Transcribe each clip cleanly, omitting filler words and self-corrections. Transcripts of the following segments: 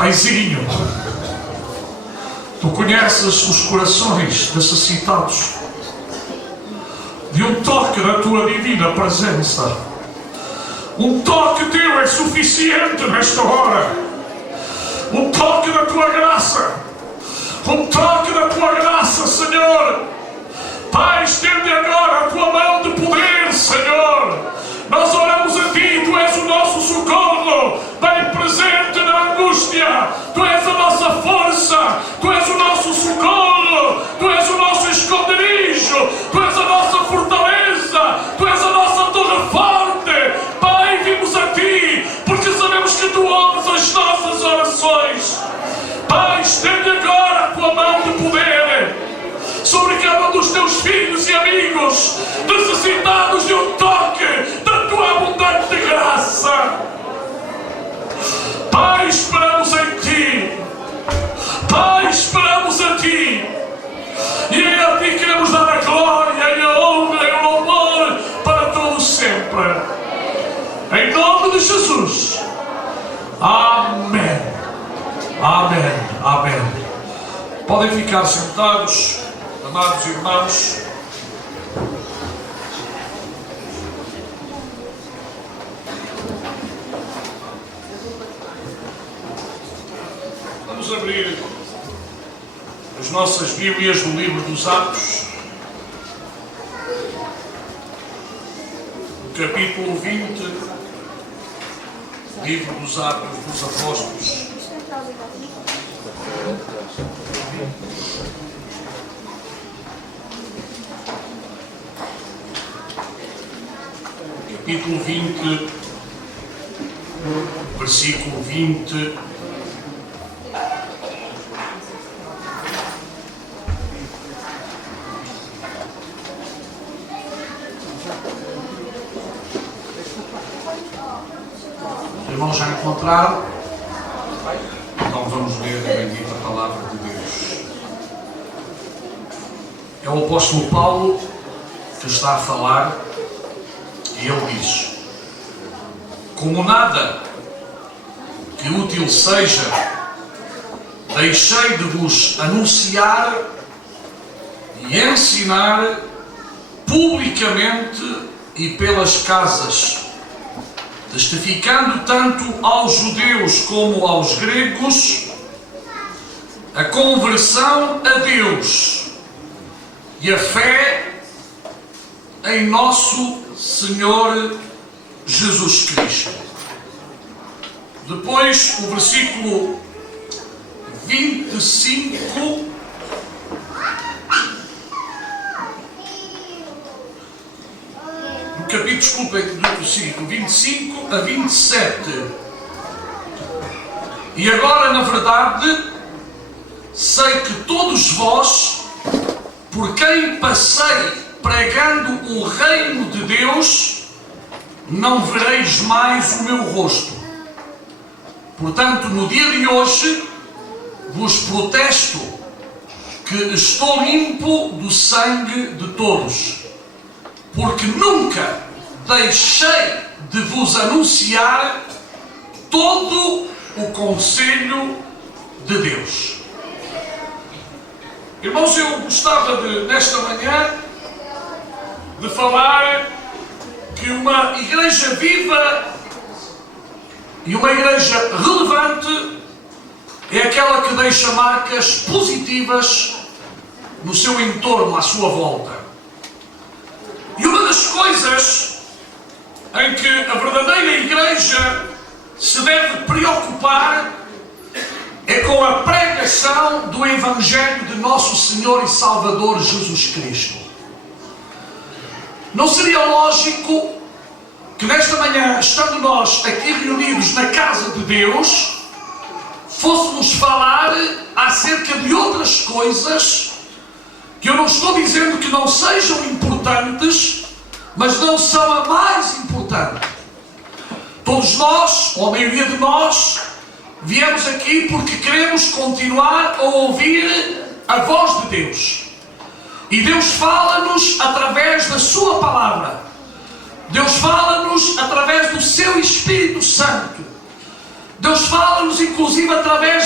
Paizinho, Tu conheces os corações necessitados de um toque da Tua divina presença. Um toque Teu é suficiente nesta hora. Um toque da Tua graça. Um toque da Tua graça, Senhor. Pai, estende agora a Tua mão de poder, Senhor. Nós oramos a Ti, Tu és o nosso socorro, bem presente na angústia. Tu és a nossa força, Tu és o nosso socorro, Tu és o nosso esconderijo, Tu és a nossa fortaleza, Tu és a nossa torre forte. Pai, vimos a Ti, porque sabemos que Tu ouves as nossas orações. Pai, estende agora a Tua mão de poder sobre cada um dos Teus filhos e amigos necessitados de um toque da Tua abundante graça. Pai, esperamos em Ti. Pai, esperamos a Ti. E é a Ti queremos dar a glória e a honra e o louvor para todos sempre. Em nome de Jesus. Amém. Amém. Amém. Podem ficar sentados, amados irmãos. Vamos abrir as nossas Bíblias no livro dos Atos, no capítulo 20, livro dos Atos dos Apóstolos. Capítulo 20, versículo 20. Os irmãos já encontraram? Então vamos ler a bendita palavra de Deus. É o apóstolo Paulo que está a falar. E ele diz: como nada que útil seja, deixei de vos anunciar e ensinar publicamente e pelas casas, testificando tanto aos judeus como aos gregos a conversão a Deus e a fé em nosso Senhor Jesus Cristo. Depois o versículo 25 no capítulo, desculpem, do versículo 25 a 27. E agora, na verdade, sei que todos vós, por quem passei pregando o reino de Deus, não vereis mais o meu rosto. Portanto, no dia de hoje, vos protesto que estou limpo do sangue de todos, porque nunca deixei de vos anunciar todo o conselho de Deus. Irmãos, eu gostava de, nesta manhã, de falar que uma igreja viva e uma igreja relevante é aquela que deixa marcas positivas no seu entorno, à sua volta. E uma das coisas em que a verdadeira igreja se deve preocupar é com a pregação do Evangelho de Nosso Senhor e Salvador Jesus Cristo. Não seria lógico que nesta manhã, estando nós aqui reunidos na casa de Deus, fôssemos falar acerca de outras coisas que eu não estou dizendo que não sejam importantes, mas não são a mais importante. Todos nós, ou a maioria de nós, viemos aqui porque queremos continuar a ouvir a voz de Deus. E Deus fala-nos através da Sua Palavra. Deus fala-nos através do Seu Espírito Santo. Deus fala-nos inclusive através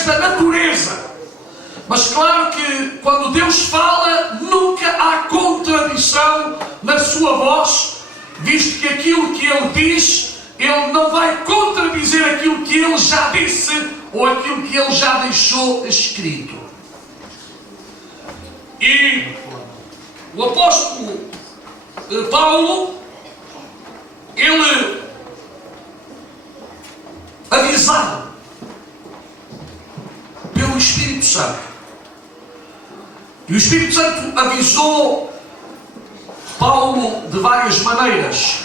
Mas claro que quando Deus fala, nunca há contradição na sua voz, visto que aquilo que Ele diz, Ele não vai contradizer aquilo que Ele já disse ou aquilo que Ele já deixou escrito. E o apóstolo Paulo, ele avisado pelo Espírito Santo, e o Espírito Santo avisou Paulo de várias maneiras.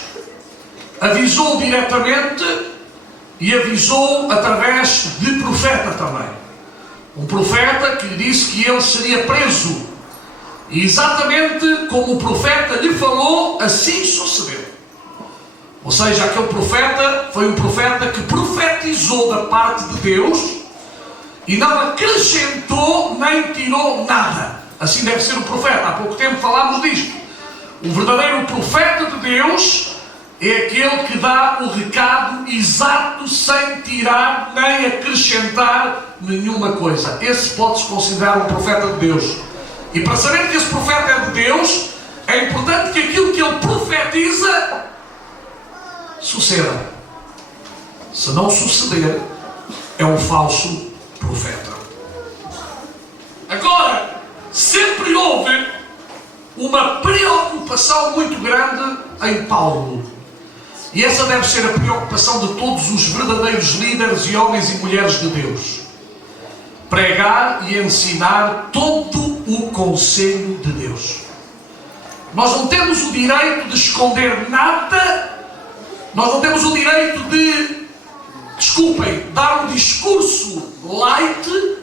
Avisou diretamente e avisou através de profeta também. Um profeta que lhe disse que ele seria preso. E exatamente como o profeta lhe falou, assim sucedeu. Ou seja, aquele profeta foi um profeta que profetizou da parte de Deus e não acrescentou nem tirou nada. Assim deve ser o profeta. Há pouco tempo falámos disto. O verdadeiro profeta de Deus é aquele que dá o recado exato sem tirar nem acrescentar nenhuma coisa. Esse pode-se considerar um profeta de Deus. E para saber que esse profeta é de Deus, é importante que aquilo que ele profetiza suceda. Se não suceder, é um falso profeta. Agora, sempre houve uma preocupação muito grande em Paulo. E essa deve ser a preocupação de todos os verdadeiros líderes e homens e mulheres de Deus. Pregar e ensinar todo o conselho de Deus. Nós não temos o direito de esconder nada. Nós não temos o direito de, dar um discurso light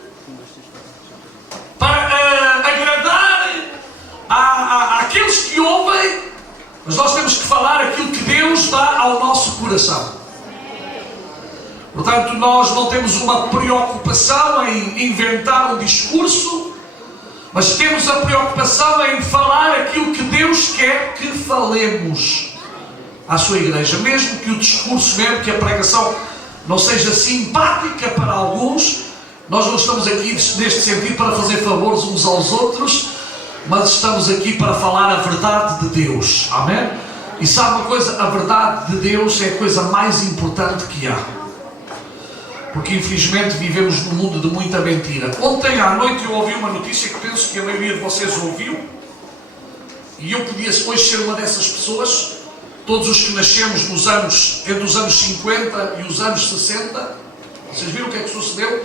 para agradar àqueles que ouvem. Mas nós temos que falar aquilo que Deus dá ao nosso coração. Portanto, nós não temos uma preocupação em inventar um discurso, mas temos a preocupação em falar aquilo que Deus quer que falemos à sua igreja. Mesmo que o discurso, mesmo que a pregação não seja simpática para alguns, nós não estamos aqui neste sentido para fazer favores uns aos outros, mas estamos aqui para falar a verdade de Deus. Amém? E sabe uma coisa? A verdade de Deus é a coisa mais importante que há. Porque infelizmente vivemos num mundo de muita mentira. Ontem à noite eu ouvi uma notícia que penso que a maioria de vocês ouviu. E eu podia hoje ser uma dessas pessoas. Todos os que nascemos entre os anos 50 e os anos 60. Vocês viram o que é que sucedeu?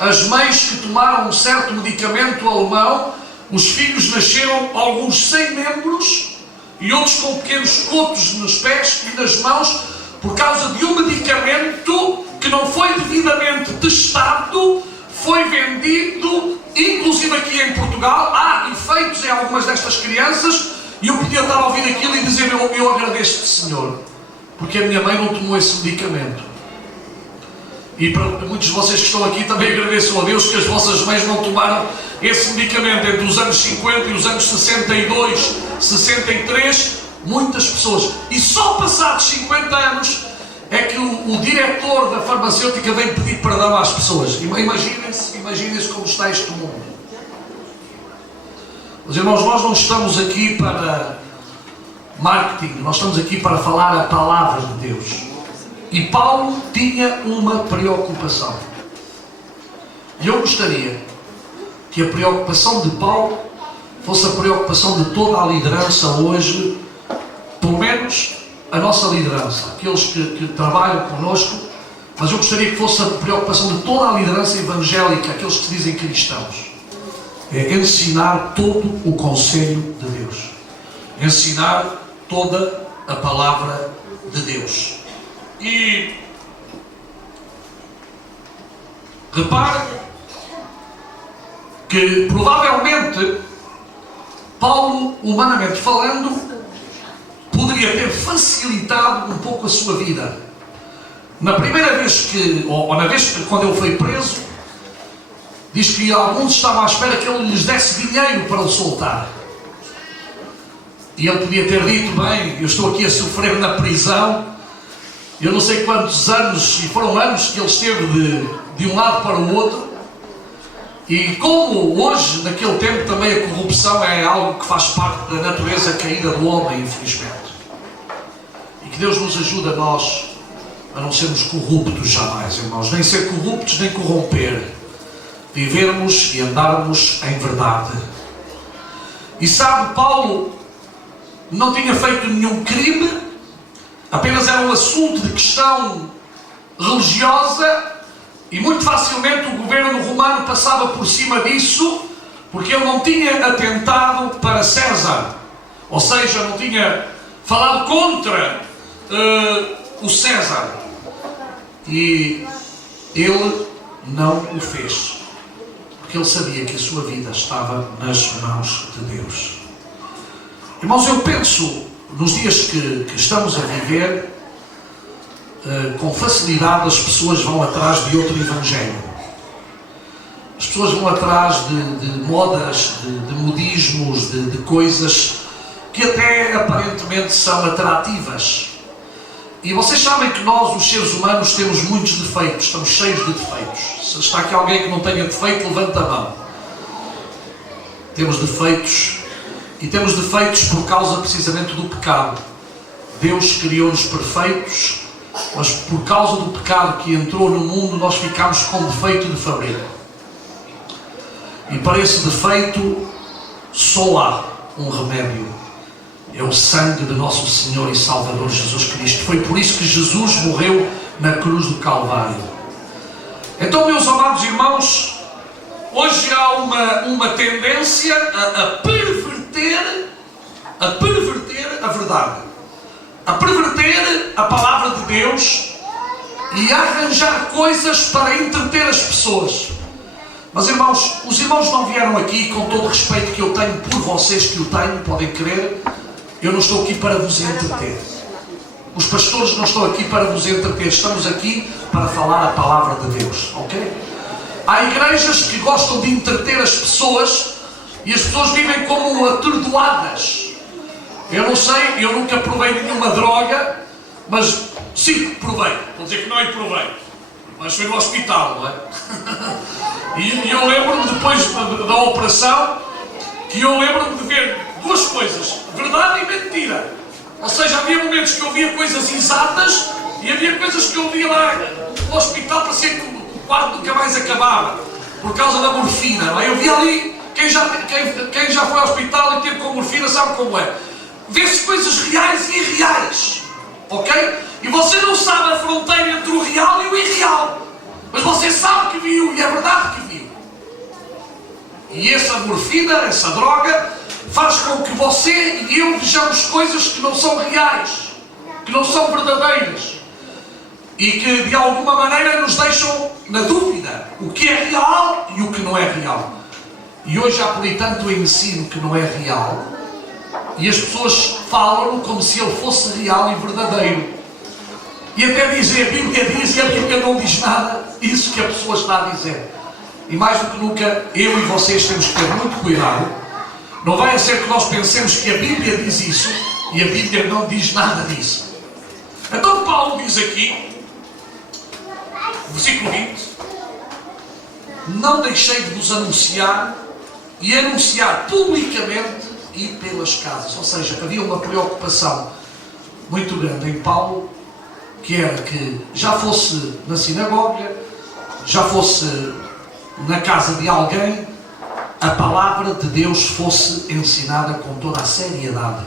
As mães que tomaram um certo medicamento alemão, os filhos nasceram alguns sem membros e outros com pequenos cotos nos pés e nas mãos por causa de um medicamento que não foi devidamente testado, foi vendido, inclusive aqui em Portugal. Há efeitos em algumas destas crianças e eu podia estar a ouvir aquilo e dizer: eu agradeço-te, Senhor, porque a minha mãe não tomou esse medicamento. E para muitos de vocês que estão aqui também agradeço a Deus que as vossas mães não tomaram esse medicamento entre os anos 50 e os anos 62, 63, muitas pessoas. E só passados 50 anos é que o diretor da farmacêutica vem pedir perdão às pessoas. Imaginem-se como está este mundo. Mas irmãos, nós não estamos aqui para marketing, nós estamos aqui para falar a palavra de Deus. E Paulo tinha uma preocupação. E eu gostaria que a preocupação de Paulo fosse a preocupação de toda a liderança hoje, pelo menos a nossa liderança, aqueles que trabalham connosco, mas eu gostaria que fosse a preocupação de toda a liderança evangélica, aqueles que se dizem cristãos. É ensinar todo o conselho de Deus. Ensinar toda a palavra de Deus. E repare que provavelmente Paulo, humanamente falando, poderia ter facilitado um pouco a sua vida. Na primeira vez ou na vez que quando ele foi preso, diz que alguns estavam à espera que ele lhes desse dinheiro para o soltar. E ele podia ter dito: bem, eu estou aqui a sofrer na prisão, eu não sei quantos anos, e foram anos que ele esteve de um lado para o outro, E como hoje, naquele tempo, também a corrupção é algo que faz parte da natureza caída do homem, infelizmente. E que Deus nos ajude a nós a não sermos corruptos jamais, irmãos. Nem ser corruptos, nem corromper. Vivermos e andarmos em verdade. E sabe, Paulo não tinha feito nenhum crime, apenas era um assunto de questão religiosa, e muito facilmente o governo romano passava por cima disso, porque ele não tinha atentado para César, ou seja, não tinha falado contra o César, e ele não o fez, porque ele sabia que a sua vida estava nas mãos de Deus. Irmãos, eu penso, nos dias que estamos a viver, com facilidade as pessoas vão atrás de outro evangelho. As pessoas vão atrás de modas, de modismos, de coisas que até aparentemente são atrativas. E vocês sabem que nós, os seres humanos, temos muitos defeitos, estamos cheios de defeitos. Se está aqui alguém que não tenha defeito, levanta a mão. Temos defeitos, e temos defeitos por causa precisamente do pecado. Deus criou-nos perfeitos, mas por causa do pecado que entrou no mundo, nós ficámos com defeito de fábrica. E para esse defeito só há um remédio: é o sangue de nosso Senhor e Salvador Jesus Cristo. Foi por isso que Jesus morreu na cruz do Calvário. Então, meus amados irmãos, hoje há uma tendência a perverter a verdade, a perverter a palavra de Deus e a arranjar coisas para entreter as pessoas. Mas irmãos, os irmãos não vieram aqui, com todo o respeito que eu tenho por vocês, que o tenho, podem crer, eu não estou aqui para vos entreter. Os pastores não estão aqui para vos entreter, estamos aqui para falar a palavra de Deus, ok? Há igrejas que gostam de entreter as pessoas e as pessoas vivem como atordoadas. Eu não sei, eu nunca provei nenhuma droga, mas sim, provei. Vou dizer que não é provei, mas foi no hospital, não é? E eu lembro-me depois da operação, que eu lembro-me de ver duas coisas: verdade e mentira. Ou seja, havia momentos que eu via coisas exatas e havia coisas que eu via lá no hospital, parecia que o quarto nunca mais acabava, por causa da morfina, não é? Eu via ali, quem já foi ao hospital e teve com morfina sabe como é. Vê-se coisas reais e irreais, ok? E você não sabe a fronteira entre o real e o irreal, mas você sabe que viu, e é verdade que viu. E essa morfina, essa droga, faz com que você e eu vejamos coisas que não são reais, que não são verdadeiras, e que de alguma maneira nos deixam na dúvida o que é real e o que não é real. E hoje há, portanto, o ensino que não é real, e as pessoas falam como se ele fosse real e verdadeiro. E até dizem, a Bíblia diz, e a Bíblia não diz nada, isso que a pessoa está a dizer. E mais do que nunca, eu e vocês temos que ter muito cuidado. Não vai a ser que nós pensemos que a Bíblia diz isso, e a Bíblia não diz nada disso. Então Paulo diz aqui, versículo 20, não deixei de vos anunciar, e anunciar publicamente e pelas casas. Ou seja, havia uma preocupação muito grande em Paulo, que era que já fosse na sinagoga, já fosse na casa de alguém, a palavra de Deus fosse ensinada com toda a seriedade.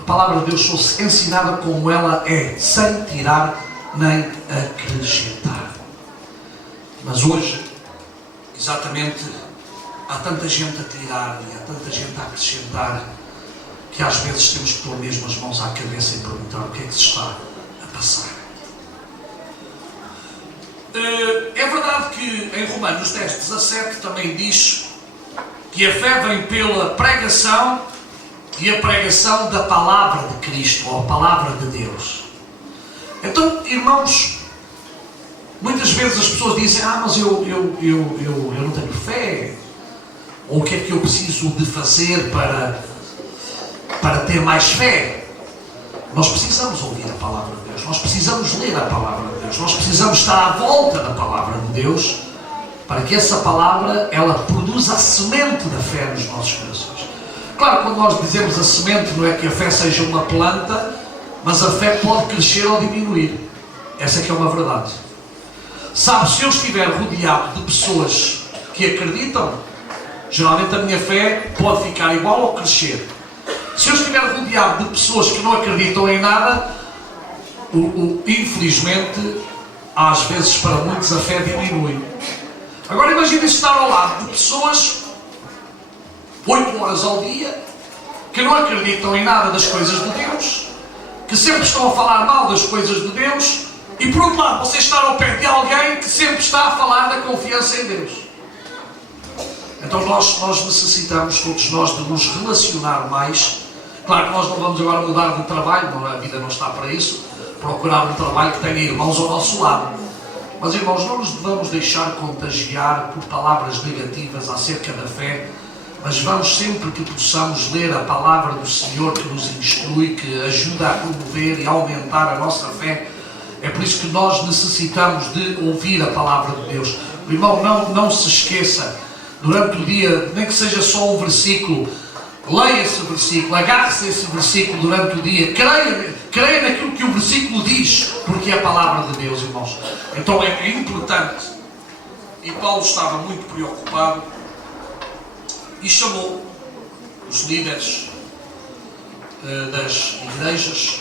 A palavra de Deus fosse ensinada como ela é, sem tirar nem acrescentar. Mas hoje, exatamente, há tanta gente a tirar e há tanta gente a acrescentar, que às vezes temos que pôr mesmo as mãos à cabeça e perguntar o que é que se está a passar. É verdade que em Romanos 10:17 também diz que a fé vem pela pregação, e a pregação da palavra de Cristo, ou a palavra de Deus. Então, irmãos, muitas vezes as pessoas dizem, mas eu não tenho fé, ou o que é que eu preciso de fazer para ter mais fé? Nós precisamos ouvir a palavra de Deus, nós precisamos ler a palavra de Deus, nós precisamos estar à volta da palavra de Deus para que essa palavra ela produza a semente da fé nos nossos corações. Claro, quando nós dizemos a semente, não é que a fé seja uma planta, mas a fé pode crescer ou diminuir. Essa é que é uma verdade. Sabe, se eu estiver rodeado de pessoas que acreditam, geralmente a minha fé pode ficar igual ou crescer. Se eu estiver rodeado de pessoas que não acreditam em nada, infelizmente, às vezes para muitos a fé diminui. Agora imagine estar ao lado de pessoas 8 horas ao dia, que não acreditam em nada das coisas de Deus, que sempre estão a falar mal das coisas de Deus, e por outro lado você está ao pé de alguém que sempre está a falar da confiança em Deus. Então nós necessitamos, todos nós, de nos relacionar mais. Claro que nós não vamos agora mudar de trabalho, a vida não está para isso, procurar um trabalho que tenha irmãos ao nosso lado. Mas irmãos, não nos devemos deixar contagiar por palavras negativas acerca da fé, mas vamos sempre que possamos ler a palavra do Senhor que nos instrui, que ajuda a promover e aumentar a nossa fé. É por isso que nós necessitamos de ouvir a palavra de Deus. O irmão, não se esqueça, durante o dia, nem que seja só um versículo, leia esse versículo, agarre-se a esse versículo durante o dia, creia naquilo que o versículo diz, porque é a palavra de Deus, irmãos. Então é importante, e Paulo estava muito preocupado, e chamou os líderes das igrejas,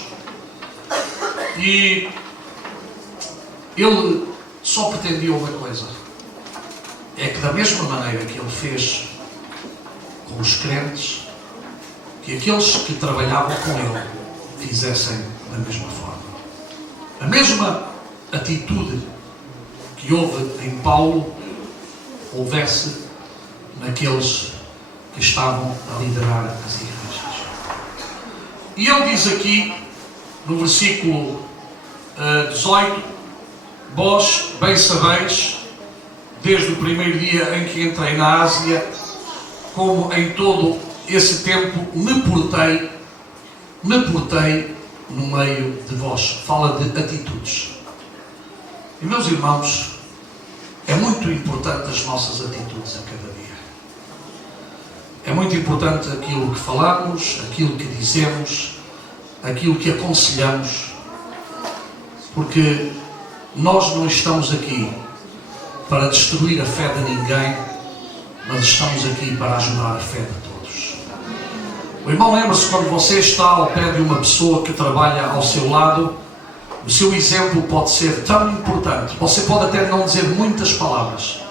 e ele só pretendia uma coisa, é que da mesma maneira que ele fez com os crentes, que aqueles que trabalhavam com ele fizessem da mesma forma. A mesma atitude que houve em Paulo, houvesse naqueles que estavam a liderar as igrejas. E ele diz aqui, no versículo 18, vós bem sabeis, desde o primeiro dia em que entrei na Ásia, como em todo esse tempo me portei no meio de vós. Fala de atitudes. E meus irmãos, é muito importante as nossas atitudes a cada dia. É muito importante aquilo que falamos, aquilo que dizemos, aquilo que aconselhamos, porque nós não estamos aqui para destruir a fé de ninguém, mas estamos aqui para ajudar a fé de todos. O irmão, lembra-se, quando você está ao pé de uma pessoa que trabalha ao seu lado, o seu exemplo pode ser tão importante. Você pode até não dizer muitas palavras,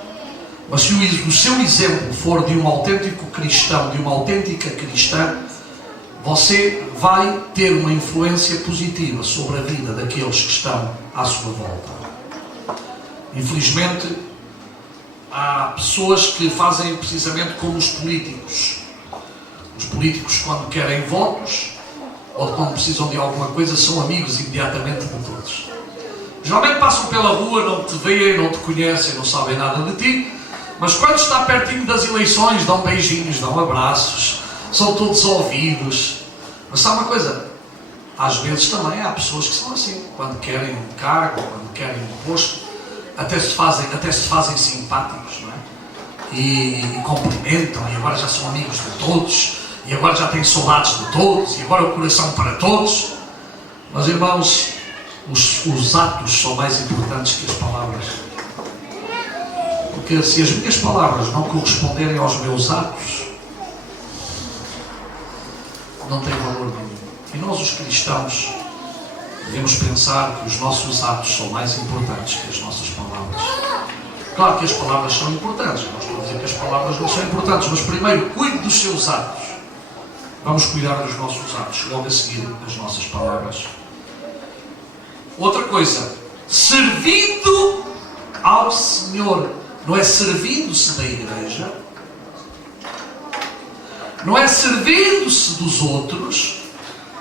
mas se o seu exemplo for de um autêntico cristão, de uma autêntica cristã, você vai ter uma influência positiva sobre a vida daqueles que estão à sua volta. Infelizmente, há pessoas que fazem precisamente como os políticos. Os políticos, quando querem votos ou quando precisam de alguma coisa, são amigos imediatamente de todos. Geralmente passam pela rua, não te veem, não te conhecem, não sabem nada de ti, mas quando está pertinho das eleições, dão beijinhos, dão abraços, são todos ouvidos. Mas sabe uma coisa? Às vezes também há pessoas que são assim, quando querem um cargo, quando querem um posto, até se fazem simpáticos, não é? E cumprimentam, e agora já são amigos de todos, e agora já têm saudades de todos, e agora o coração para todos. Mas irmãos, os atos são mais importantes que as palavras. Porque se as minhas palavras não corresponderem aos meus atos, não tem valor nenhum. E nós, os cristãos, devemos pensar que os nossos atos são mais importantes que as nossas palavras. Claro que as palavras são importantes, não estou a dizer que as palavras não são importantes, mas primeiro cuide dos seus atos. Vamos cuidar dos nossos atos, logo a seguir das nossas palavras. Outra coisa, servindo ao Senhor. Não é servindo-se da igreja, não é servindo-se dos outros,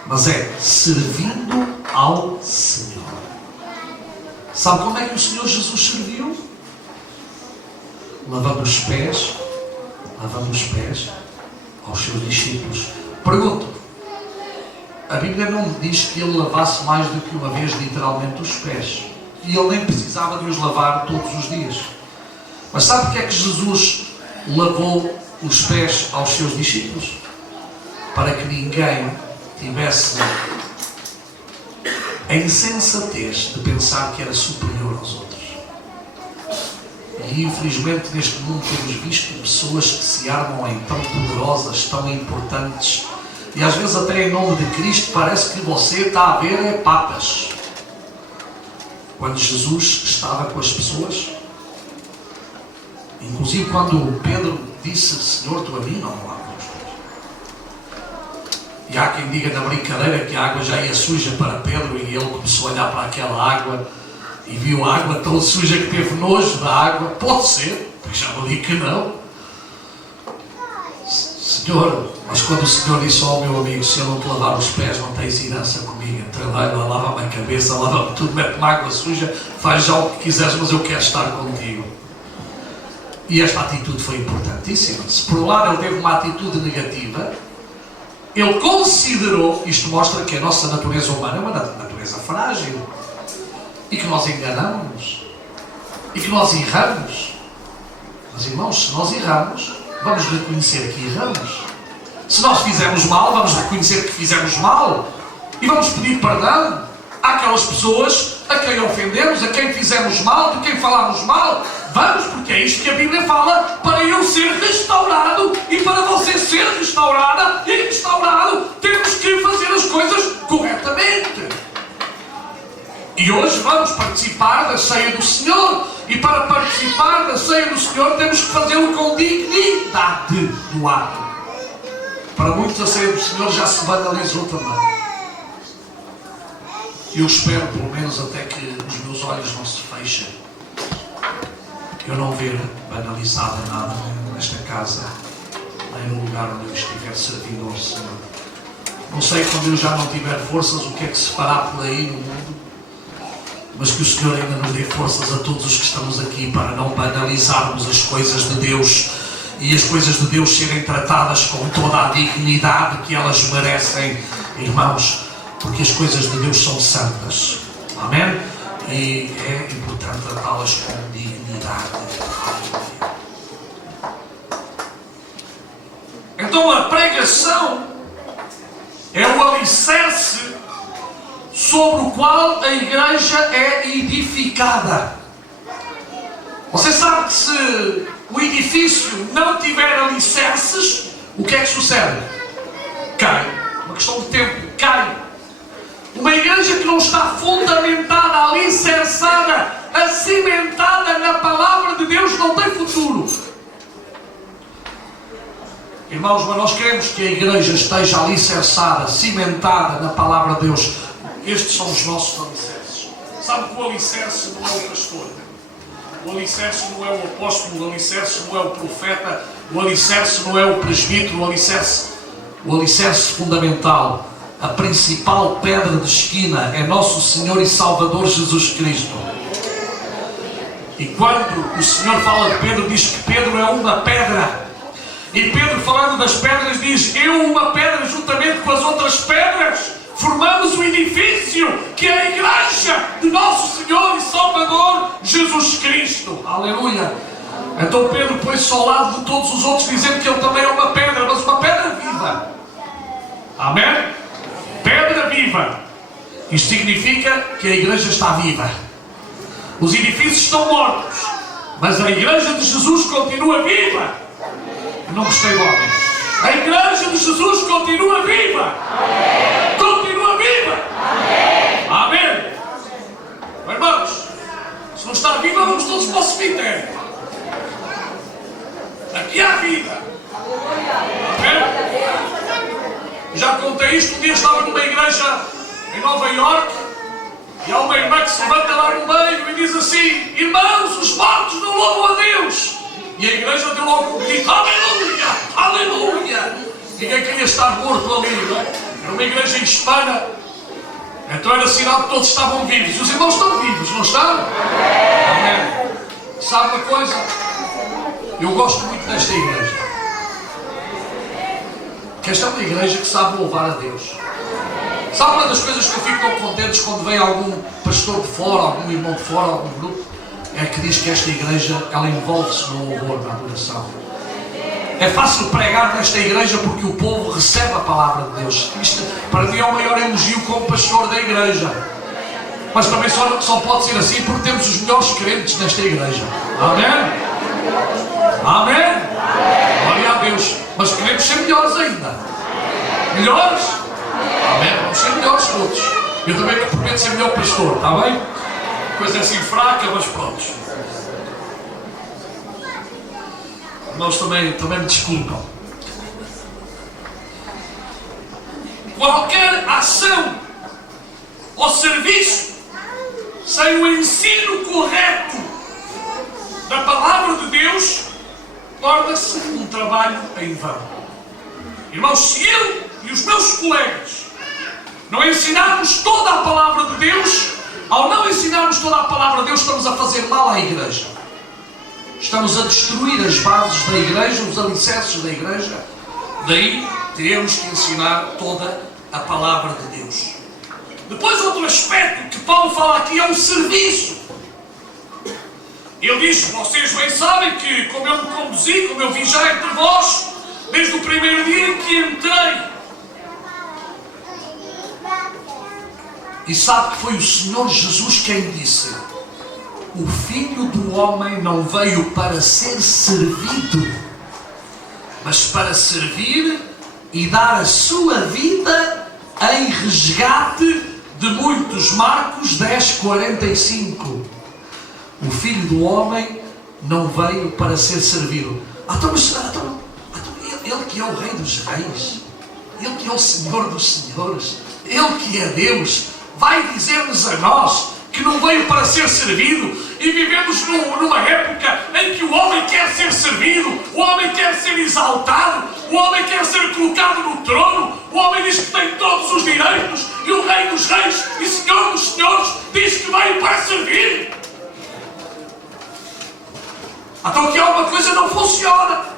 mas é servindo ao Senhor. Sabe como é que o Senhor Jesus serviu? Lavando os pés aos seus discípulos. Pergunto, a Bíblia não diz que ele lavasse mais do que uma vez literalmente os pés, e ele nem precisava de os lavar todos os dias. Mas sabe porque é que Jesus lavou os pés aos seus discípulos? Para que ninguém tivesse a insensatez de pensar que era superior aos outros. E infelizmente neste mundo temos visto pessoas que se armam em tão poderosas, tão importantes, e às vezes até em nome de Cristo parece que você está a ver é papas. Quando Jesus estava com as pessoas, inclusive quando Pedro disse: Senhor, tu a mim não lavas os pés. E há quem diga na brincadeira que a água já ia suja para Pedro, e ele começou a olhar para aquela água e viu a água tão suja que teve nojo da água. Pode ser, porque já não digo que não. Senhor, mas quando o Senhor disse ao meu amigo: se eu não te lavar os pés não tens herança comigo, então lava-me a cabeça, lava-me tudo, mete-me água suja, faz já o que quiseres, mas eu quero estar contigo. E esta atitude foi importantíssima. Se por um lado ele teve uma atitude negativa, ele considerou, isto mostra que a nossa natureza humana é uma natureza frágil, e que nós enganamos, e que nós erramos. Mas irmãos, se nós erramos, vamos reconhecer que erramos. Se nós fizermos mal, vamos reconhecer que fizemos mal e vamos pedir perdão àquelas pessoas a quem ofendemos, a quem fizemos mal, de quem falámos mal. Vamos, porque é isto que a Bíblia fala, para eu ser restaurado e para você ser restaurada e restaurado, temos que fazer as coisas corretamente. E hoje vamos participar da ceia do Senhor, e para participar da ceia do Senhor temos que fazê-lo com dignidade do ato. Para muitos a ceia do Senhor já se banalizou também. Eu espero pelo menos até que os meus olhos não se fechem, eu não ver banalizada nada nesta casa, nem no lugar onde eu estiver servindo ao Senhor. Não sei quando eu já não tiver forças o que é que se fará por aí no mundo, mas que o Senhor ainda nos dê forças a todos os que estamos aqui para não banalizarmos as coisas de Deus e as coisas de Deus serem tratadas com toda a dignidade que elas merecem, irmãos, porque as coisas de Deus são santas. Amém? E é importante tratá-las com dignidade. Então a pregação é o alicerce sobre o qual a igreja é edificada. Você sabe que se o edifício não tiver alicerces, o que é que sucede? Cai. Uma questão de tempo, cai. Uma igreja que não está fundamentada, alicerçada, acimentada na palavra de Deus não tem futuro. Irmãos, mas nós queremos que a igreja esteja alicerçada, cimentada na palavra de Deus. Estes são os nossos alicerces. Sabe que o alicerce não é o pastor, o alicerce não é o apóstolo, o alicerce não é o profeta, o alicerce não é o presbítero, o alicerce fundamental, a principal pedra de esquina é nosso Senhor e Salvador Jesus Cristo. E quando o Senhor fala de Pedro, diz que Pedro é uma pedra. E Pedro, falando das pedras, diz: eu, uma pedra, juntamente com as outras pedras, formamos o edifício que é a igreja de nosso Senhor e Salvador Jesus Cristo. Aleluia! Então Pedro pôs-se ao lado de todos os outros, dizendo que ele também é uma pedra, mas uma pedra viva. Amém? Pedra viva. Isto significa que a igreja está viva. Os edifícios estão mortos, mas a igreja de Jesus continua viva. Não gostei do homem. A igreja de Jesus continua viva. Amém. Continua viva. Amém. Amém. Irmãos, se não está viva, vamos todos para o cemitério. Aqui há vida. Amém. Já contei isto, um dia estava numa igreja em Nova Iorque e há uma irmã que se levanta lá no meio e diz assim: irmãos, os mortos não louvam a Deus. E a igreja deu logo um grito: aleluia, aleluia. Ninguém queria estar morto ali, não é? Era uma igreja hispana, então era sinal que todos estavam vivos. E os irmãos estão vivos, não estão? Amém. Sabe uma coisa? Eu gosto muito desta igreja, que esta é uma igreja que sabe louvar a Deus. Sabe uma das coisas que eu fico tão contentes quando vem algum pastor de fora, algum irmão de fora, algum grupo? é que diz que esta igreja, ela envolve-se no louvor, na adoração. É fácil pregar nesta igreja porque o povo recebe a palavra de Deus. Isto para mim é o maior elogio como pastor da igreja. Mas também só pode ser assim porque temos os melhores crentes nesta igreja. Amém? Amém? Glória a Deus. Mas queremos ser melhores ainda. Melhores? Amém? Vamos ser melhores todos. Eu também prometo ser melhor pastor, está bem? Coisa assim fraca, mas pronto. Nós também me desculpam. Qualquer ação ou serviço sem o ensino correto da palavra de Deus torna-se um trabalho em vão. Irmãos, se eu e os meus colegas não ensinarmos toda a palavra de Deus, ao não ensinarmos toda a palavra de Deus, estamos a fazer mal à igreja. Estamos a destruir as bases da igreja, os alicerces da igreja. Daí teremos que ensinar toda a palavra de Deus. Depois outro aspecto que Paulo fala aqui é o serviço. Ele diz, vocês bem sabem que como eu me conduzi, como eu vim já entre vós, desde o primeiro dia em que entrei. E sabe que foi o Senhor Jesus quem disse: o Filho do Homem não veio para ser servido, mas para servir e dar a sua vida em resgate de muitos. Marcos 10:45. O Filho do Homem não veio para ser servido. Ele que é o Rei dos Reis, Ele que é o Senhor dos Senhores, Ele que é Deus, vai dizer-nos a nós que não veio para ser servido. E vivemos numa época em que o homem quer ser servido, o homem quer ser exaltado, o homem quer ser colocado no trono, o homem diz que tem todos os direitos, e o Rei dos Reis e Senhor dos Senhores diz que veio para servir. Então aqui alguma coisa não funciona.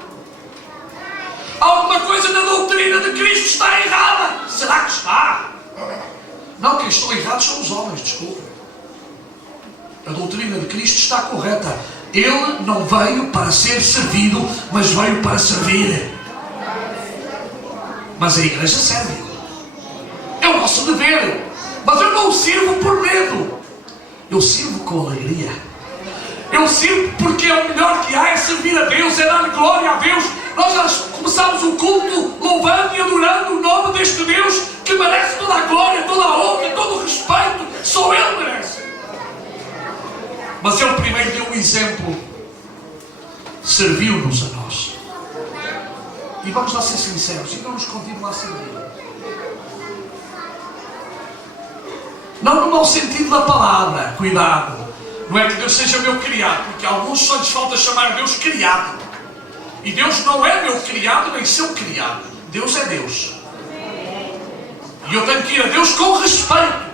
Alguma coisa na doutrina de Cristo está errada. Será que está? Não, quem estão errados são os homens, desculpem. A doutrina de Cristo está correta. Ele não veio para ser servido, mas veio para servir. Mas a igreja serve. É o nosso dever. Mas eu não o sirvo por medo. Eu sirvo com alegria. Eu sirvo porque é o melhor que há, é servir a Deus, é dar glória a Deus. Nós já começamos o culto louvando e adorando o nome deste Deus que merece toda a glória, toda a honra, todo o respeito. Só Ele merece. Mas Ele primeiro deu um exemplo, serviu-nos a nós. E vamos lá ser sinceros, e não nos continua a servir. Não no mau sentido da palavra, cuidado. Não é que Deus seja meu criado, porque alguns só lhes falta chamar Deus criado. E Deus não é meu criado, nem seu criado. Deus é Deus. E eu tenho que ir a Deus com respeito.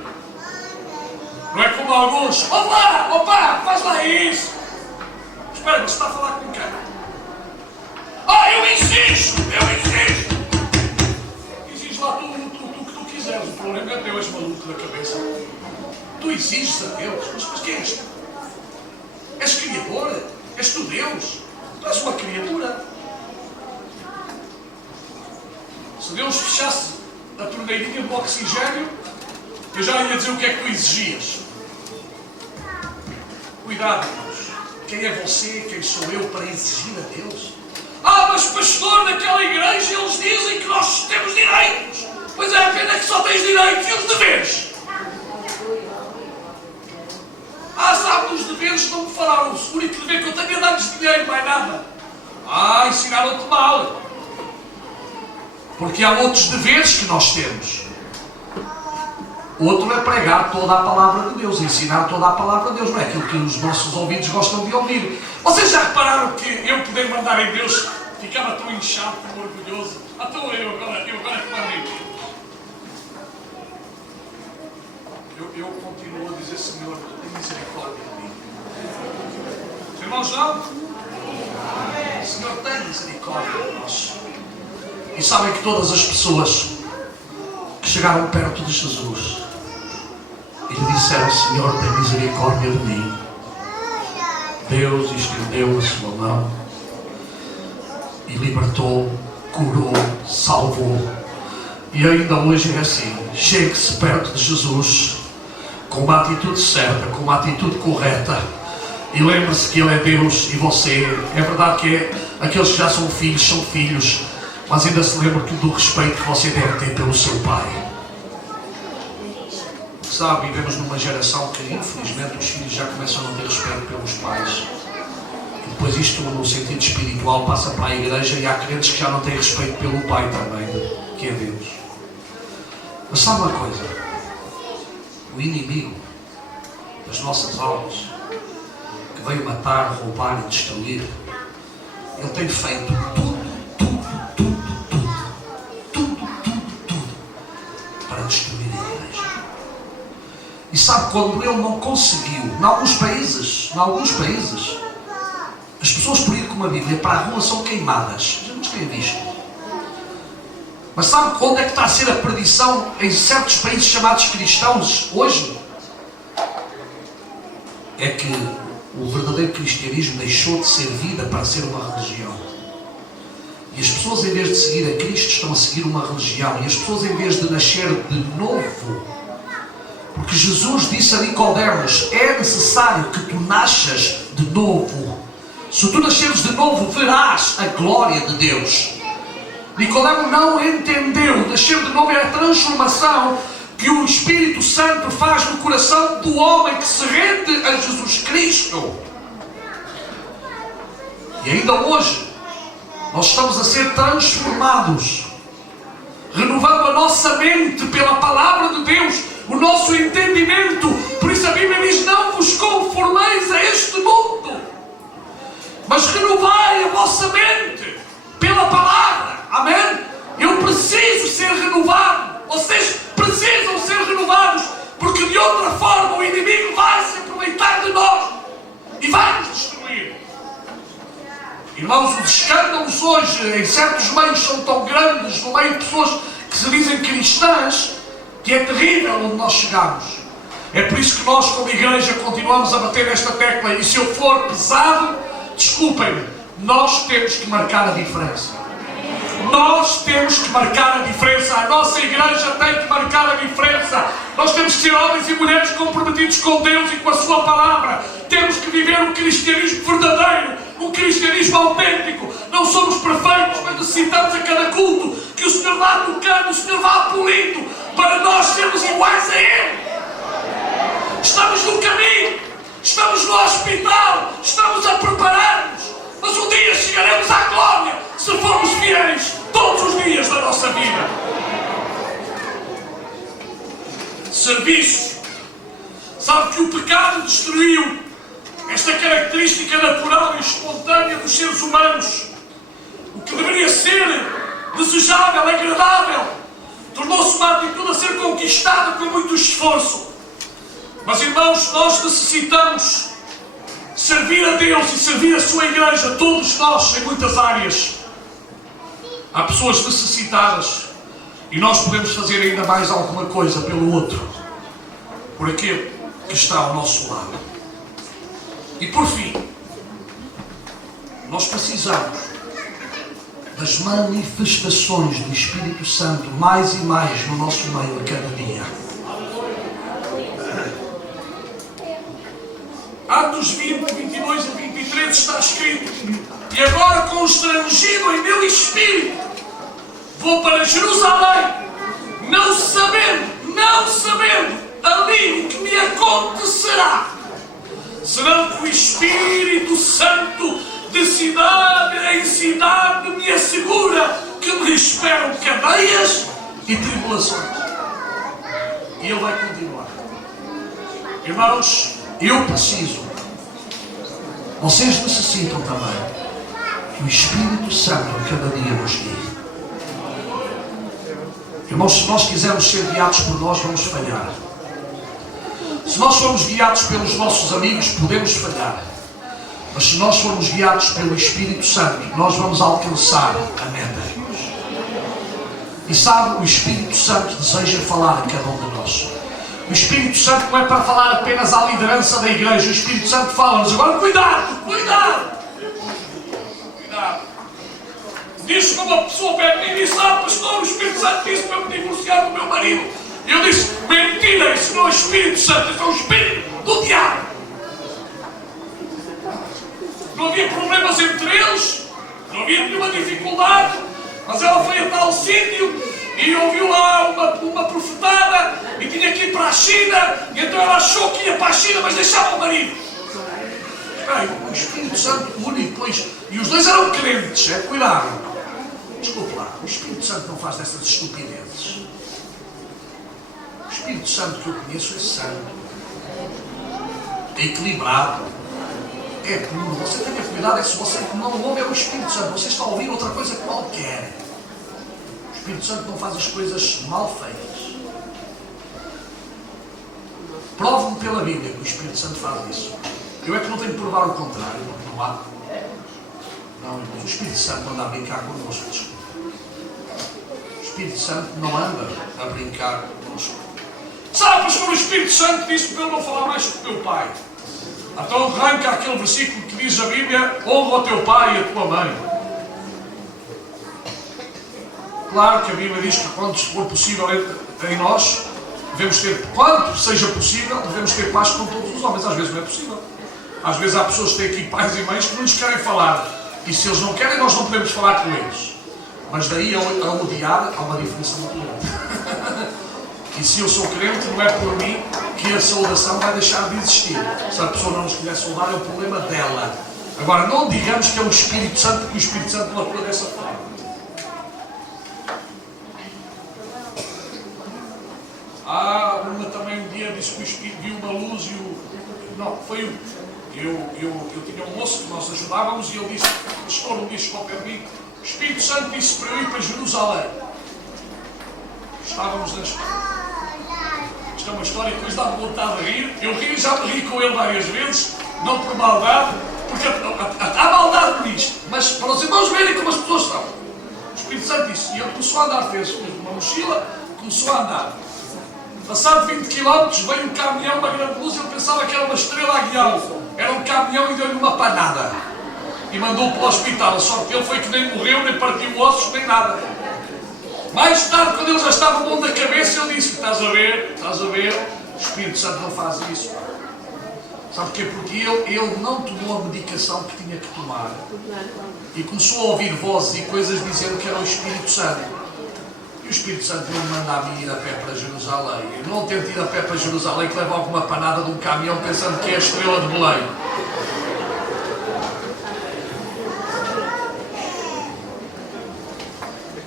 Não é como alguns, opa, faz lá isso. Espera, você está a falar com quem? Eu insisto. Exige lá tudo o que tu quiseres. O problema é teu, és maluco da cabeça. Tu exiges a Deus, mas quem és tu? És criador? És tu Deus? Tu és uma criatura. Se Deus fechasse a torneirinha do oxigênio, eu já ia dizer o que é que tu exigias. Cuidado, irmãos. Quem é você, quem sou eu para exigir a Deus? Mas pastor, naquela igreja eles dizem que nós temos direitos. Pois é, a pena que só tens direitos e os deveres. Sabe dos deveres não me falaram. O único dever que eu tenho é dar-lhes dinheiro, mais nada. Ensinaram-te mal. Porque há outros deveres que nós temos. Outro é pregar toda a palavra de Deus, ensinar toda a palavra de Deus. Não é aquilo que os nossos ouvidos gostam de ouvir. Vocês já repararam que eu poder mandar em Deus ficava tão inchado, tão orgulhoso? Então eu agora que mando em Deus. Eu continuo a dizer, Senhor, tem misericórdia de mim. Os irmãos não? Senhor, tem misericórdia de nós. E sabem que todas as pessoas que chegaram perto de Jesus e lhe disseram, Senhor, tem misericórdia de mim. Deus estendeu a sua mão e libertou, curou, salvou. E ainda hoje é assim. Chegue-se perto de Jesus com uma atitude certa, com uma atitude correta, e lembre-se que Ele é Deus e você. É verdade que aqueles que já são filhos, mas ainda se lembra do respeito que você deve ter pelo seu pai. Sabe, vivemos numa geração que infelizmente os filhos já começam a não ter respeito pelos pais. E depois isto no sentido espiritual passa para a igreja, e há crentes que já não têm respeito pelo pai também, que é Deus. Mas sabe uma coisa? O inimigo das nossas almas, que veio matar, roubar e destruir, ele tem feito tudo para destruir a igreja. E sabe, quando ele não conseguiu, em alguns países, as pessoas por ir com uma Bíblia para a rua são queimadas. Já nos tem visto. Mas sabe onde é que está a ser a perdição em certos países chamados cristãos hoje? É que o verdadeiro cristianismo deixou de ser vida para ser uma religião. E as pessoas, em vez de seguir a Cristo, estão a seguir uma religião. E as pessoas, em vez de nascer de novo, porque Jesus disse a Nicodemos: é necessário que tu nasças de novo. Se tu nasceres de novo, verás a glória de Deus. Nicodemo não entendeu. Nascer de novo é a transformação que o Espírito Santo faz no coração do homem que se rende a Jesus Cristo. E ainda hoje nós estamos a ser transformados, renovando a nossa mente pela palavra de Deus, o nosso entendimento. Por isso a Bíblia diz: não vos conformeis a este mundo, mas renovai a vossa mente pela palavra. Amém? Eu preciso ser renovado. Vocês precisam ser renovados, porque de outra forma o inimigo vai se aproveitar de nós e vai nos destruir. Irmãos, os escândalos hoje em certos meios são tão grandes, no meio de pessoas que se dizem cristãs, que é terrível onde nós chegamos. É por isso que nós, como igreja, continuamos a bater nesta tecla. E se eu for pesado, desculpem-me, nós temos que marcar a diferença. Nós temos que marcar a diferença. A nossa igreja tem que marcar a diferença. Nós temos que ser homens e mulheres comprometidos com Deus e com a sua palavra. Temos que viver um cristianismo verdadeiro, um cristianismo autêntico. Não somos perfeitos, mas necessitamos a cada culto que o Senhor vá tocando, o Senhor vá polindo, para nós sermos iguais a Ele. Estamos no caminho, estamos no hospital, estamos a preparar-nos, mas um dia chegaremos à glória se formos fiéis todos os dias da nossa vida. Serviço. Sabe que o pecado destruiu esta característica natural e espontânea dos seres humanos. O que deveria ser desejável, agradável, tornou-se uma atitude a ser conquistada com muito esforço. Mas, irmãos, nós necessitamos servir a Deus e servir a sua igreja, todos nós, em muitas áreas. Há pessoas necessitadas e nós podemos fazer ainda mais alguma coisa pelo outro, por aquele que está ao nosso lado. E por fim, nós precisamos das manifestações do Espírito Santo mais e mais no nosso meio a cada dia. Atos 20, 22 e 23 está escrito: e agora, constrangido em meu espírito, vou para Jerusalém, não sabendo ali o que me acontecerá, senão que o Espírito Santo de cidade em cidade me assegura que me esperam cadeias e tribulações. E ele vai continuar. Irmãos, eu preciso, vocês necessitam também, que o Espírito Santo cada dia nos guie. Irmãos, se nós quisermos ser guiados por nós, vamos falhar. Se nós formos guiados pelos nossos amigos, podemos falhar. Mas se nós formos guiados pelo Espírito Santo, nós vamos alcançar a meta. E sabe, o Espírito Santo deseja falar a cada um de nós. O Espírito Santo não é para falar apenas à liderança da igreja. O Espírito Santo fala-nos. Agora, cuidado, cuidado. Cuidado. Diz que uma pessoa veio a mim e disse: pastor, o Espírito Santo disse para me divorciar do meu marido. E eu disse: mentira, isso não é o Espírito Santo, isso é o Espírito do diabo. Não havia problemas entre eles, não havia nenhuma dificuldade, mas ela foi a tal sítio e ouviu lá uma profetada e tinha que ir para a China, e então ela achou que ia para a China, mas deixava o marido. O Espírito Santo une e depois. E os dois eram crentes, cuidado. Desculpe lá, o Espírito Santo não faz dessas estupidezes. O Espírito Santo que eu conheço é santo, é equilibrado, é puro. Você tenha cuidado, é se você não ouve é o Espírito Santo, você está a ouvir outra coisa qualquer. O Espírito Santo não faz as coisas mal feitas. Prove-me pela Bíblia que o Espírito Santo faz isso. Eu é que não tenho que provar o contrário, não há. Não, o Espírito Santo anda a brincar connosco. O Espírito Santo não anda a brincar connosco. Sabe, pastor, o Espírito Santo disse para eu não falar mais com o teu pai. Então arranca aquele versículo que diz a Bíblia: honra o teu pai e a tua mãe. Claro que a Bíblia diz que quando for possível em nós, devemos ter, quanto seja possível, devemos ter paz com todos os homens. Às vezes não é possível. Às vezes há pessoas que têm aqui pais e mães que não lhes querem falar. E se eles não querem, nós não podemos falar com eles. Mas daí a odiar há uma diferença muito grande. E se eu sou crente, não é por mim que a saudação vai deixar de existir. Se a pessoa não nos quiser saudar, é o problema dela. Agora, não digamos que é o Espírito Santo, porque o Espírito Santo não atua dessa forma. Uma também um dia disse que o Espírito viu uma luz e o... Não, foi o... Eu tinha um moço que nós ajudávamos e ele disse: pastor, um dia chegou para mim, o Espírito Santo disse para eu ir para Jerusalém. Estávamos nas... Isto é uma história que depois dá-me vontade de rir. Eu ri, já me ri com ele várias vezes, não por maldade, porque há maldade nisto, mas para os irmãos verem como as pessoas estão. O Espírito Santo disse, e ele começou a andar, fez uma mochila, começou a andar. Passado 20 km, veio um caminhão, uma grande luz, e ele pensava que era uma estrela a guiá-lo. Era um caminhão e deu-lhe uma panada. E mandou-o para o hospital. A sorte dele foi que nem morreu, nem partiu ossos, nem nada. Mais tarde, quando ele já estava bom da cabeça, ele disse: estás a ver, o Espírito Santo não faz isso. Sabe porquê? Porque ele não tomou a medicação que tinha que tomar. E começou a ouvir vozes e coisas dizendo que era o Espírito Santo. E o Espírito Santo não me manda a mim ir a pé para Jerusalém. Eu não tento ir a pé para Jerusalém que leva alguma panada de um caminhão pensando que é a estrela de Belém.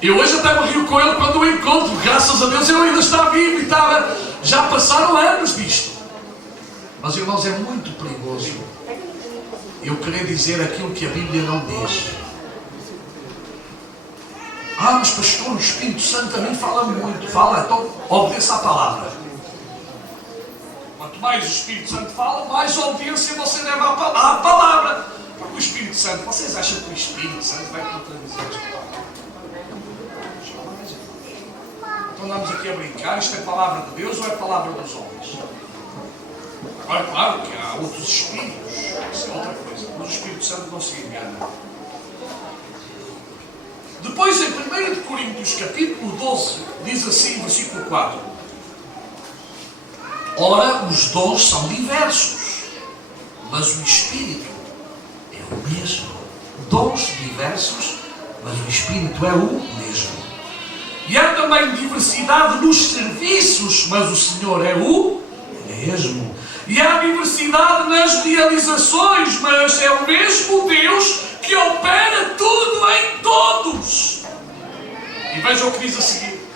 Eu hoje até me rio com ele quando o encontro. Graças a Deus ele ainda está vivo e estava... Já passaram anos disto. Mas, irmãos, é muito perigoso eu querer dizer aquilo que a Bíblia não diz. Mas pastor, o Espírito Santo também fala muito. Fala, então obedeça à palavra. Quanto mais o Espírito Santo fala, mais obediência você deve à palavra. Porque o Espírito Santo, vocês acham que o Espírito Santo vai contradizer esta palavra? Então andamos aqui a brincar, isto é palavra de Deus ou é palavra dos homens? Agora, claro que há outros espíritos, isso é outra coisa, mas o Espírito Santo não se engana. Depois, em 1 Coríntios, capítulo 12, diz assim, versículo 4. Ora, os dons são diversos, mas o Espírito é o mesmo. Dons diversos, mas o Espírito é o mesmo. E há também diversidade nos serviços, mas o Senhor é o mesmo. E há diversidade nas realizações, mas é o mesmo Deus que opera tudo em todos. E vejam o que diz a seguir.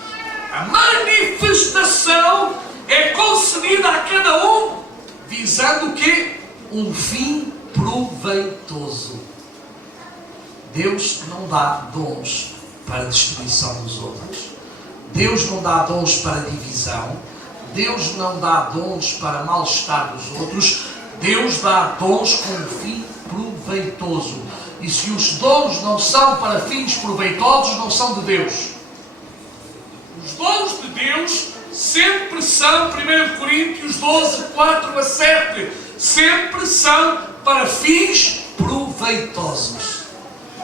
A manifestação é concedida a cada um, visando o quê? Um fim proveitoso. Deus não dá dons para destruição dos outros. Deus não dá dons para divisão. Deus não dá dons para mal-estar dos outros. Deus dá dons com um fim proveitoso. E se os dons não são para fins proveitosos, não são de Deus. Os dons de Deus sempre são, 1 Coríntios 12, 4 a 7, sempre são para fins proveitosos.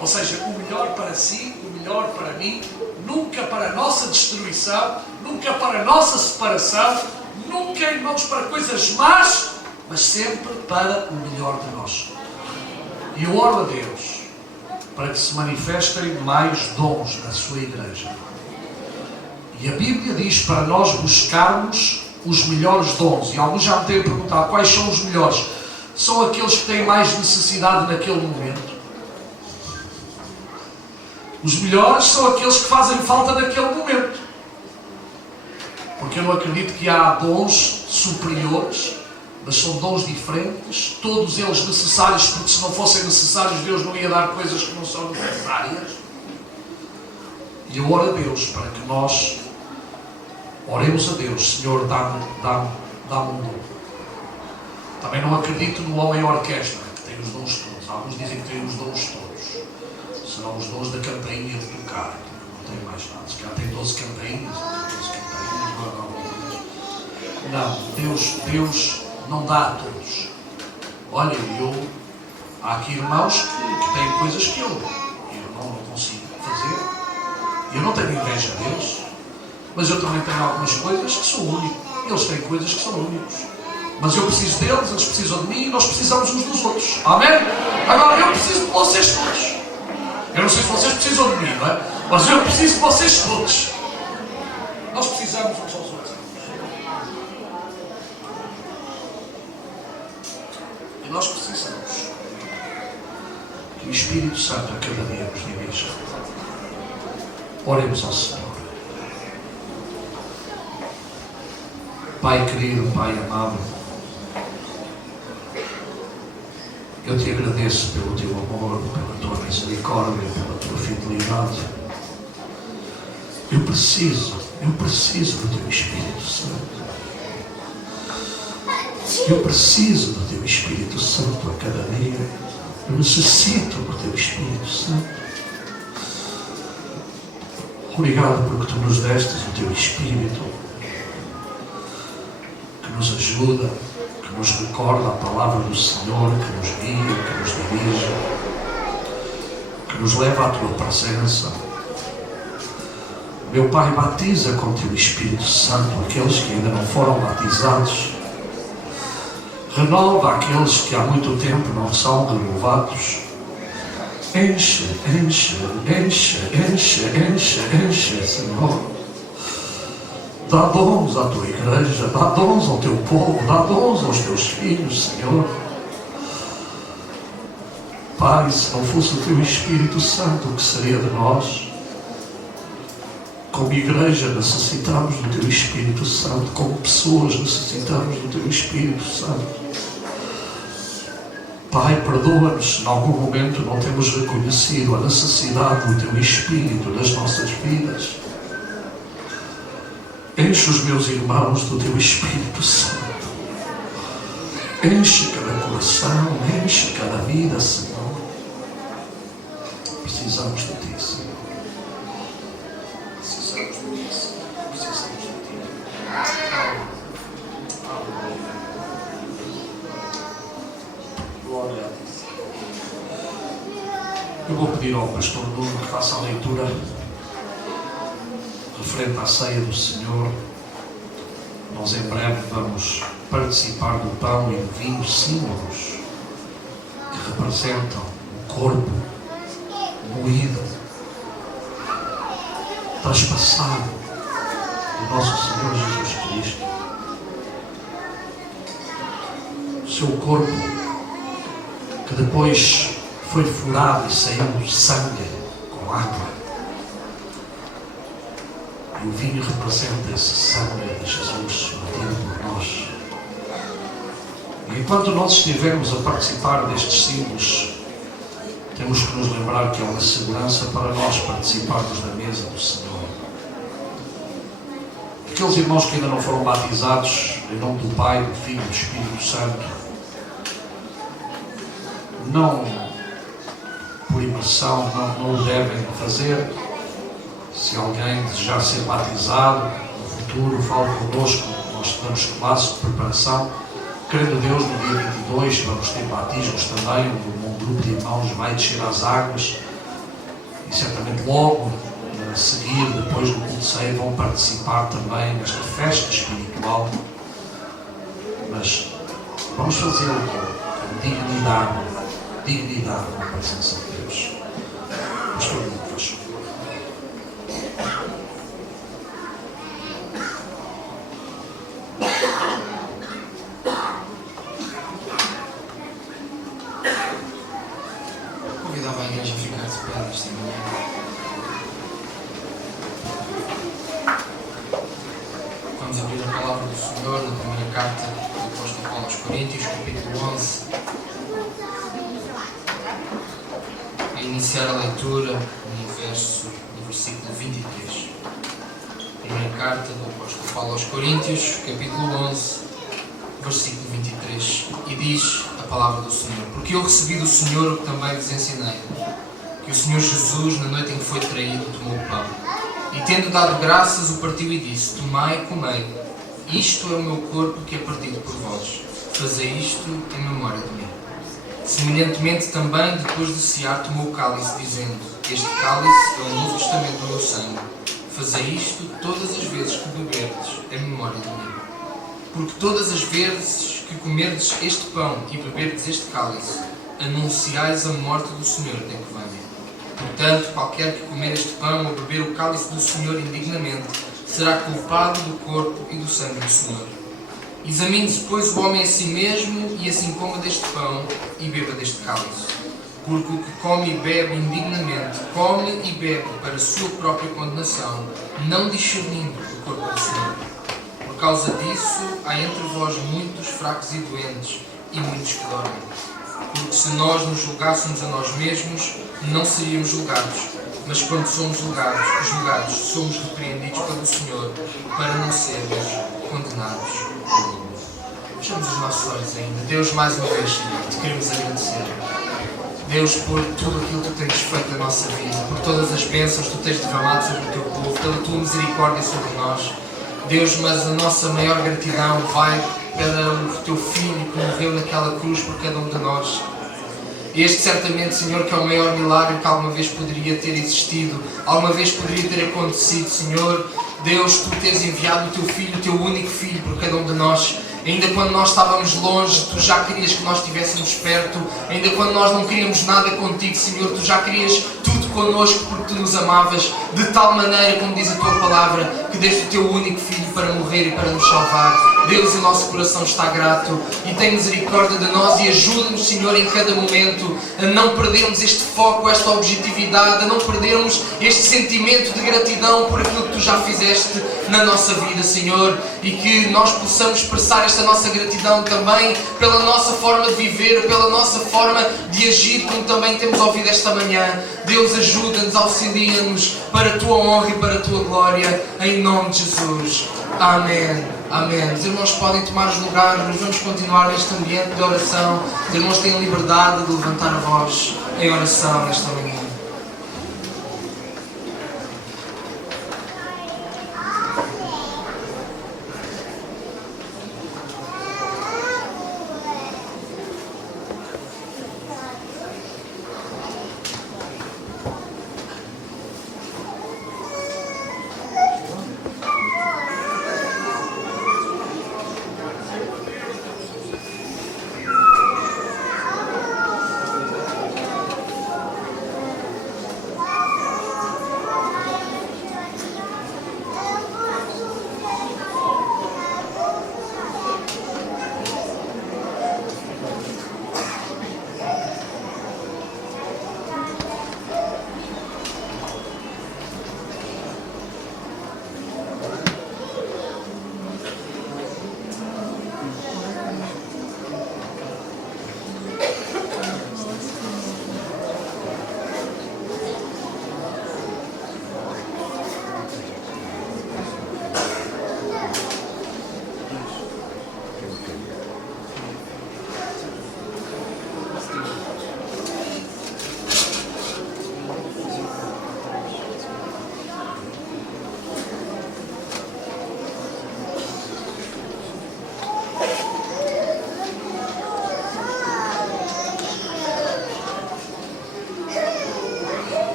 Ou seja, o melhor para si, o melhor para mim, nunca para a nossa destruição, nunca para a nossa separação, nunca, irmãos, para coisas más, mas sempre para o melhor de nós. E eu oro a Deus para que se manifestem mais dons na sua igreja. E a Bíblia diz para nós buscarmos os melhores dons. E alguns já me têm perguntado quais são os melhores. São aqueles que têm mais necessidade naquele momento. Os melhores são aqueles que fazem falta naquele momento. Porque eu não acredito que há dons superiores, mas são dons diferentes, todos eles necessários, porque se não fossem necessários, Deus não ia dar coisas que não são necessárias. E eu oro a Deus para que nós oremos a Deus: Senhor, dá-me um dom. Também não acredito no homem orquestra, que tem os dons todos. Alguns dizem que tem os dons todos. Serão os dons da campainha de tocar. Não tem mais nada. Se calhar tem 12 campainhas, não, Deus não dá a todos. Olha, há aqui irmãos que têm coisas que eu não consigo fazer. Eu não tenho inveja deles, mas eu também tenho algumas coisas que sou único. Eles têm coisas que são únicos. Mas eu preciso deles, eles precisam de mim e nós precisamos uns dos outros. Amém? Agora, eu preciso de vocês todos. Eu não sei se vocês precisam de mim, não é? Mas eu preciso de vocês todos. Nós precisamos uns aos outros. E nós precisamos que o Espírito Santo a cada dia nos dirija. Oremos ao Senhor. Pai querido, Pai amado, eu te agradeço pelo teu amor, pela tua misericórdia, pela tua fidelidade. Eu preciso do teu Espírito Santo. Eu preciso do teu Espírito Santo a cada dia. Eu necessito do teu Espírito Santo. Obrigado porque tu nos destes o teu Espírito, que nos ajuda, que nos recorda a palavra do Senhor, que nos guia, que nos dirige, que nos leva à tua presença. Meu Pai, batiza com o teu Espírito Santo aqueles que ainda não foram batizados. Renova aqueles que há muito tempo não são renovados. Enche, enche, enche, enche, enche, enche, Senhor. Dá dons à tua igreja, dá dons ao teu povo, dá dons aos teus filhos, Senhor. Pai, se não fosse o teu Espírito Santo, o que seria de nós? Como igreja necessitamos do teu Espírito Santo, como pessoas necessitamos do teu Espírito Santo. Pai, perdoa-nos se em algum momento não temos reconhecido a necessidade do teu Espírito nas nossas vidas. Enche os meus irmãos do teu Espírito Santo. Enche cada coração, enche cada vida, Senhor. Precisamos de ti, Senhor. Precisamos de ti, Senhor. Precisamos de ti. Glória a Deus. Eu vou pedir ao pastor Nuno que faça a leitura referente à ceia do Senhor. Nós em breve vamos participar do pão e do vinho, símbolos que representam o corpo moído, traspassado do nosso Senhor Jesus Cristo. O seu corpo que depois foi furado e saiu sangue com água. E o vinho representa esse sangue de Jesus vertido por nós. E enquanto nós estivermos a participar destes símbolos, temos que nos lembrar que é uma segurança para nós participarmos da mesa do Senhor. Aqueles irmãos que ainda não foram batizados em nome do Pai, do Filho e do Espírito Santo, não por imersão, não o devem fazer. Se alguém desejar ser batizado no futuro, fale connosco. Nós damos classes de preparação. Querendo Deus, no dia 22 vamos ter batismos também. Um grupo de irmãos vai descer às águas e certamente logo a seguir, depois do culto de ceia, vão participar também nesta festa espiritual. Mas vamos fazê-lo com dignidade na presença de Deus. Pastor Nuno, faz favor. Convidava a igreja a ficar de pé esta manhã. Vamos abrir a palavra do Senhor na primeira carta do apóstolo Paulo aos Coríntios, capítulo 11. A iniciar a leitura no versículo 23. Primeira carta do apóstolo Paulo aos Coríntios, capítulo 11, versículo 23. E diz a palavra do Senhor: Porque eu recebi do Senhor o que também vos ensinei, que o Senhor Jesus, na noite em que foi traído, tomou o pão. E tendo dado graças, o partiu e disse: Tomai e comei, isto é o meu corpo que é partido por vós. Fazei isto em memória de mim. Semelhantemente também, depois de cear, tomou o cálice, dizendo: Este cálice é o novo testamento do meu sangue. Fazei isto todas as vezes que beberdes em memória de mim. Porque todas as vezes que comerdes este pão e beberdes este cálice, anunciais a morte do Senhor até que venha. Portanto, qualquer que comer este pão ou beber o cálice do Senhor indignamente, será culpado do corpo e do sangue do Senhor. Examine-se, pois, o homem a si mesmo, e assim coma deste pão e beba deste cálice. Porque o que come e bebe indignamente, come e bebe para a sua própria condenação, não discernindo o corpo do Senhor. Por causa disso, há entre vós muitos fracos e doentes, e muitos que dormem. Porque se nós nos julgássemos a nós mesmos, não seríamos julgados. Mas quando somos julgados, somos repreendidos pelo Senhor, para não sermos condenados. Fechamos os nossos olhos ainda. Deus, mais uma vez, Senhor, te queremos agradecer. Deus, por tudo aquilo que tu tens feito na nossa vida, por todas as bênçãos que tu tens derramado sobre o teu povo, pela tua misericórdia sobre nós. Deus, mas a nossa maior gratidão vai para o teu Filho que morreu naquela cruz por cada um de nós. Este certamente, Senhor, que é o maior milagre que alguma vez poderia ter existido, alguma vez poderia ter acontecido, Senhor. Deus, tu tens enviado o teu Filho, o teu único Filho, por cada um de nós. Ainda quando nós estávamos longe, tu já querias que nós estivéssemos perto. Ainda quando nós não queríamos nada contigo, Senhor, tu já querias tudo connosco porque tu nos amavas. De tal maneira, como diz a tua palavra, que deste o teu único Filho para morrer e para nos salvar. Deus, o nosso coração está grato e tem misericórdia de nós e ajuda-nos, Senhor, em cada momento a não perdermos este foco, esta objetividade, a não perdermos este sentimento de gratidão por aquilo que tu já fizeste na nossa vida, Senhor, e que nós possamos expressar esta nossa gratidão também pela nossa forma de viver, pela nossa forma de agir, como também temos ouvido esta manhã. Deus, ajuda-nos, auxilia-nos para a tua honra e para a tua glória, em nome de Jesus. Amém. Amém. Os irmãos podem tomar os lugares, nós vamos continuar neste ambiente de oração. Os irmãos têm a liberdade de levantar a voz em oração nesta manhã.